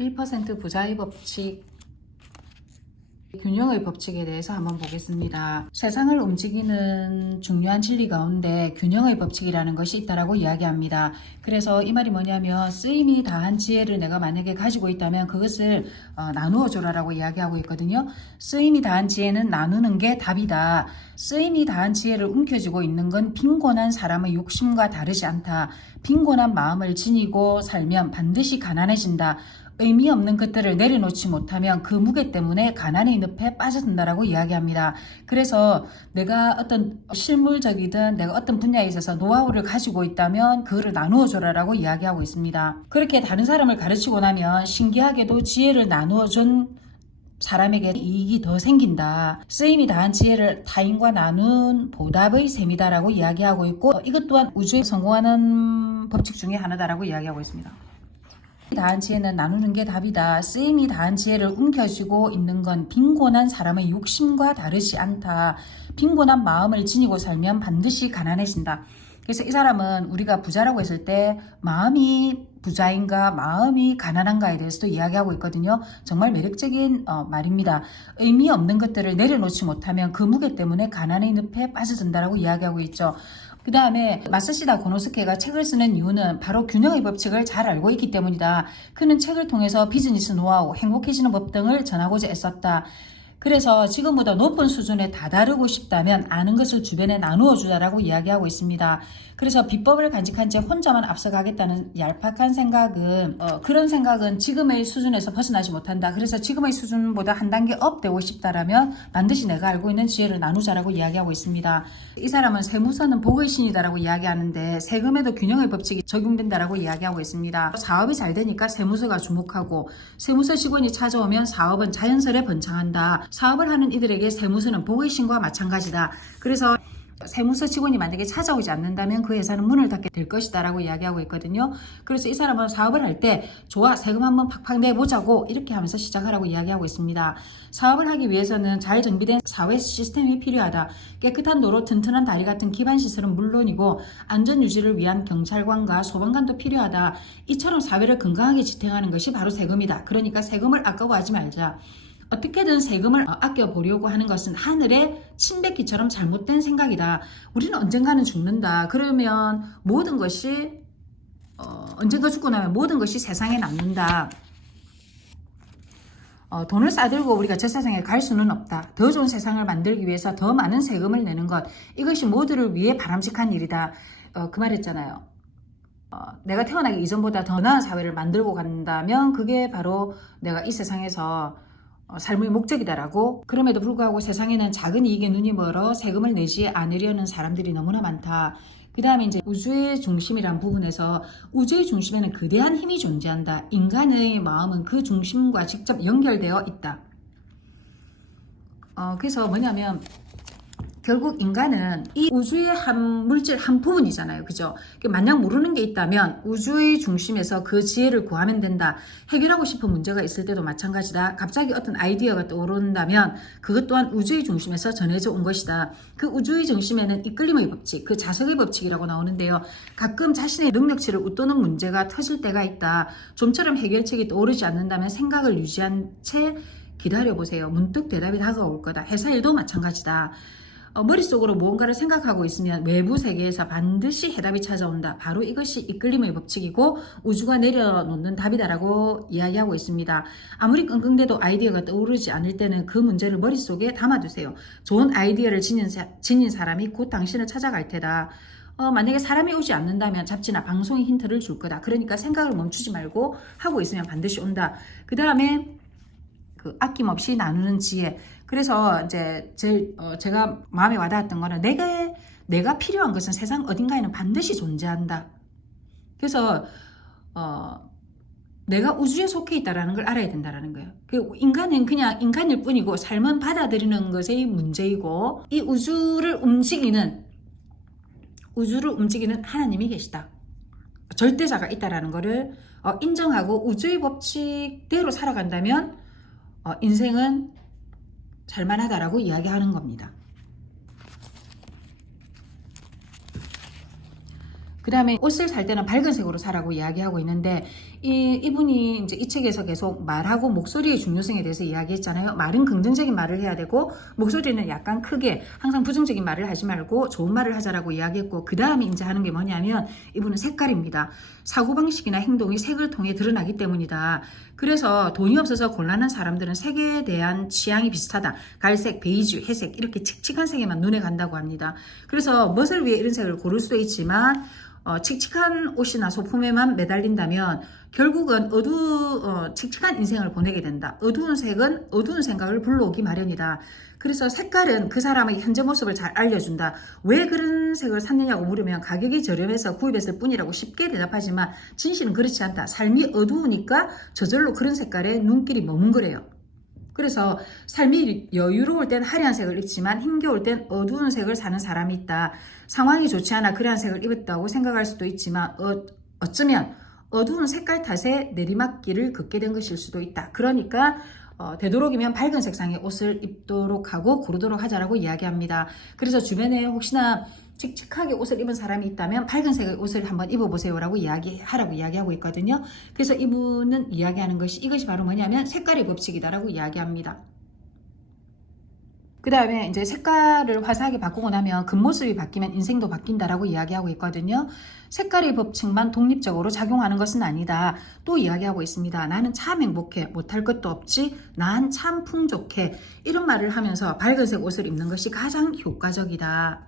1% 부자의 법칙, 균형의 법칙에 대해서 한번 보겠습니다. 세상을 움직이는 중요한 진리 가운데 균형의 법칙이라는 것이 있다라고 이야기합니다. 그래서 이 말이 뭐냐면 쓰임이 다한 지혜를 내가 만약에 가지고 있다면 그것을 나누어 줘라라고 이야기하고 있거든요. 쓰임이 다한 지혜는 나누는 게 답이다. 쓰임이 다한 지혜를 움켜쥐고 있는 건 빈곤한 사람의 욕심과 다르지 않다. 빈곤한 마음을 지니고 살면 반드시 가난해진다. 의미 없는 것들을 내려놓지 못하면 그 무게 때문에 가난의 늪에 빠져든다라고 이야기합니다. 그래서 내가 어떤 실물적이든 내가 어떤 분야에 있어서 노하우를 가지고 있다면 그거를 나누어 줘라라고 이야기하고 있습니다. 그렇게 다른 사람을 가르치고 나면 신기하게도 지혜를 나누어 준 사람에게 이익이 더 생긴다. 쓰임이 다한 지혜를 타인과 나눈 보답의 셈이다라고 이야기하고 있고, 이것 또한 우주에 성공하는 법칙 중에 하나다라고 이야기하고 있습니다. 다한 지혜는 나누는 게 답이다. 쓰임이 다한 지혜를 움켜쥐고 있는 건 빈곤한 사람의 욕심과 다르지 않다. 빈곤한 마음을 지니고 살면 반드시 가난해진다. 그래서 이 사람은 우리가 부자라고 했을 때 마음이 부자인가 마음이 가난한가에 대해서도 이야기하고 있거든요. 정말 매력적인 말입니다. 의미 없는 것들을 내려놓지 못하면 그 무게 때문에 가난의 늪에 빠져든다라고 이야기하고 있죠. 그 다음에 마사시다 고노스케가 책을 쓰는 이유는 바로 균형의 법칙을 잘 알고 있기 때문이다. 그는 책을 통해서 비즈니스 노하우, 행복해지는 법 등을 전하고자 애썼다. 그래서 지금보다 높은 수준에 다다르고 싶다면 아는 것을 주변에 나누어 주자라고 이야기하고 있습니다. 그래서 비법을 간직한 채 혼자만 앞서가겠다는 얄팍한 생각은 그런 생각은 지금의 수준에서 벗어나지 못한다. 그래서 지금의 수준보다 한 단계 업 되고 싶다라면 반드시 내가 알고 있는 지혜를 나누자라고 이야기하고 있습니다. 이 사람은 세무서는 복의 신이다라고 이야기하는데 세금에도 균형의 법칙이 적용된다라고 이야기하고 있습니다. 사업이 잘 되니까 세무서가 주목하고 세무서 직원이 찾아오면 사업은 자연스레 번창한다. 사업을 하는 이들에게 세무서는 복의 신과 마찬가지다. 그래서 세무서 직원이 만약에 찾아오지 않는다면 그 회사는 문을 닫게 될 것이다 라고 이야기하고 있거든요. 그래서 이 사람은 사업을 할 때 좋아 세금 한번 팍팍 내보자고 이렇게 하면서 시작하라고 이야기하고 있습니다. 사업을 하기 위해서는 잘 정비된 사회 시스템이 필요하다. 깨끗한 도로, 튼튼한 다리 같은 기반 시설은 물론이고 안전 유지를 위한 경찰관과 소방관도 필요하다. 이처럼 사회를 건강하게 지탱하는 것이 바로 세금이다. 그러니까 세금을 아까워하지 말자. 어떻게든 세금을 아껴보려고 하는 것은 하늘의 침뱉기처럼 잘못된 생각이다. 우리는 언젠가는 죽는다. 그러면 모든 것이 언젠가 죽고 나면 모든 것이 세상에 남는다. 돈을 싸들고 우리가 저 세상에 갈 수는 없다. 더 좋은 세상을 만들기 위해서 더 많은 세금을 내는 것. 이것이 모두를 위해 바람직한 일이다. 그 말했잖아요. 내가 태어나기 이전보다 더 나은 사회를 만들고 간다면 그게 바로 내가 이 세상에서 삶의 목적이다라고. 그럼에도 불구하고 세상에는 작은 이익에 눈이 멀어 세금을 내지 않으려는 사람들이 너무나 많다. 그 다음에 이제 우주의 중심이란 부분에서 우주의 중심에는 거대한 힘이 존재한다. 인간의 마음은 그 중심과 직접 연결되어 있다. 그래서 뭐냐면 결국 인간은 이 우주의 한 물질 한 부분이잖아요. 그죠? 만약 모르는 게 있다면 우주의 중심에서 그 지혜를 구하면 된다. 해결하고 싶은 문제가 있을 때도 마찬가지다. 갑자기 어떤 아이디어가 떠오른다면 그것 또한 우주의 중심에서 전해져 온 것이다. 그 우주의 중심에는 이끌림의 법칙, 그 자석의 법칙이라고 나오는데요. 가끔 자신의 능력치를 웃도는 문제가 터질 때가 있다. 좀처럼 해결책이 떠오르지 않는다면 생각을 유지한 채 기다려보세요. 문득 대답이 다가올 거다. 회사 일도 마찬가지다. 머릿속으로 무언가를 생각하고 있으면 외부 세계에서 반드시 해답이 찾아온다. 바로 이것이 이끌림의 법칙이고 우주가 내려놓는 답이다라고 이야기하고 있습니다. 아무리 끙끙대도 아이디어가 떠오르지 않을 때는 그 문제를 머릿속에 담아두세요. 좋은 아이디어를 지닌 사람이 곧 당신을 찾아갈 테다. 만약에 사람이 오지 않는다면 잡지나 방송이 힌트를 줄 거다. 그러니까 생각을 멈추지 말고 하고 있으면 반드시 온다. 그 다음에 아낌없이 나누는 지혜. 그래서 이제 제가 마음에 와닿았던 거는 내가 필요한 것은 세상 어딘가에는 반드시 존재한다. 그래서 내가 우주에 속해 있다라는 걸 알아야 된다라는 거예요. 인간은 그냥 인간일 뿐이고 삶은 받아들이는 것의 문제이고 이 우주를 움직이는 하나님이 계시다. 절대자가 있다라는 것을 인정하고 우주의 법칙대로 살아간다면 인생은 살만하다라고 이야기하는 겁니다. 그 다음에 옷을 살 때는 밝은 색으로 사라고 이야기하고 있는데 이분이 이제 이 책에서 계속 말하고 목소리의 중요성에 대해서 이야기했잖아요. 말은 긍정적인 말을 해야 되고 목소리는 약간 크게 항상 부정적인 말을 하지 말고 좋은 말을 하자라고 이야기했고 그 다음에 이제 하는 게 뭐냐면 이분은 색깔입니다. 사고방식이나 행동이 색을 통해 드러나기 때문이다. 그래서 돈이 없어서 곤란한 사람들은 색에 대한 취향이 비슷하다. 갈색, 베이지, 회색 이렇게 칙칙한 색에만 눈에 간다고 합니다. 그래서 멋을 위해 이런 색을 고를 수도 있지만 칙칙한 옷이나 소품에만 매달린다면 결국은 칙칙한 인생을 보내게 된다. 어두운 색은 어두운 생각을 불러오기 마련이다. 그래서 색깔은 그 사람의 현재 모습을 잘 알려준다. 왜 그런 색을 샀느냐고 물으면 가격이 저렴해서 구입했을 뿐이라고 쉽게 대답하지만 진실은 그렇지 않다. 삶이 어두우니까 저절로 그런 색깔에 눈길이 머문거려요. 그래서 삶이 여유로울 땐 화려한 색을 입지만 힘겨울 땐 어두운 색을 사는 사람이 있다. 상황이 좋지 않아 그러한 색을 입었다고 생각할 수도 있지만 어쩌면 어두운 색깔 탓에 내리막길을 걷게 된 것일 수도 있다. 그러니까 되도록이면 밝은 색상의 옷을 입도록 하고 고르도록 하자라고 이야기합니다. 그래서 주변에 혹시나 칙칙하게 옷을 입은 사람이 있다면 밝은 색의 옷을 한번 입어보세요라고 이야기하고 있거든요. 그래서 이분은 이야기하는 것이 이것이 바로 뭐냐면 색깔의 법칙이다라고 이야기합니다. 그 다음에 이제 색깔을 화사하게 바꾸고 나면 겉모습이 바뀌면 인생도 바뀐다라고 이야기하고 있거든요. 색깔의 법칙만 독립적으로 작용하는 것은 아니다. 또 이야기하고 있습니다. 나는 참 행복해. 못할 것도 없지. 난 참 풍족해. 이런 말을 하면서 밝은색 옷을 입는 것이 가장 효과적이다.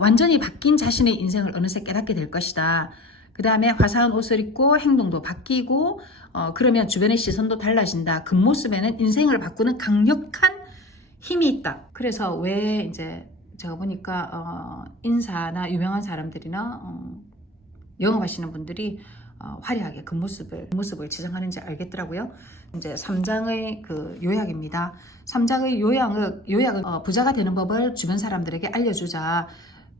완전히 바뀐 자신의 인생을 어느새 깨닫게 될 것이다. 그 다음에 화사한 옷을 입고 행동도 바뀌고 그러면 주변의 시선도 달라진다. 겉모습에는 인생을 바꾸는 강력한 힘이 있다. 그래서 왜 이제 제가 보니까 인사나 유명한 사람들이나 영업하시는 분들이 화려하게 겉모습을 지정하는지 알겠더라고요. 이제 3장의 그 요약입니다. 3장의 요약은 부자가 되는 법을 주변 사람들에게 알려주자.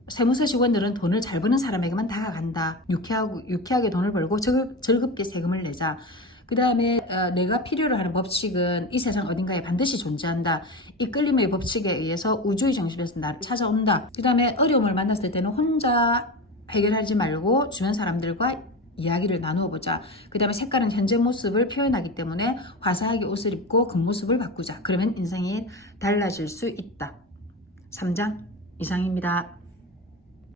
세무서 직원들은 돈을 잘 버는 사람에게만 다가간다. 유쾌하게 돈을 벌고 즐겁게 세금을 내자. 그 다음에 내가 필요로 하는 법칙은 이 세상 어딘가에 반드시 존재한다. 이끌림의 법칙에 의해서 우주의 중심에서 나를 찾아온다. 그 다음에 어려움을 만났을 때는 혼자 해결하지 말고 주변 사람들과 이야기를 나누어 보자. 그 다음에 색깔은 현재 모습을 표현하기 때문에 화사하게 옷을 입고 겉모습을 바꾸자. 그러면 인생이 달라질 수 있다. 3장 이상입니다.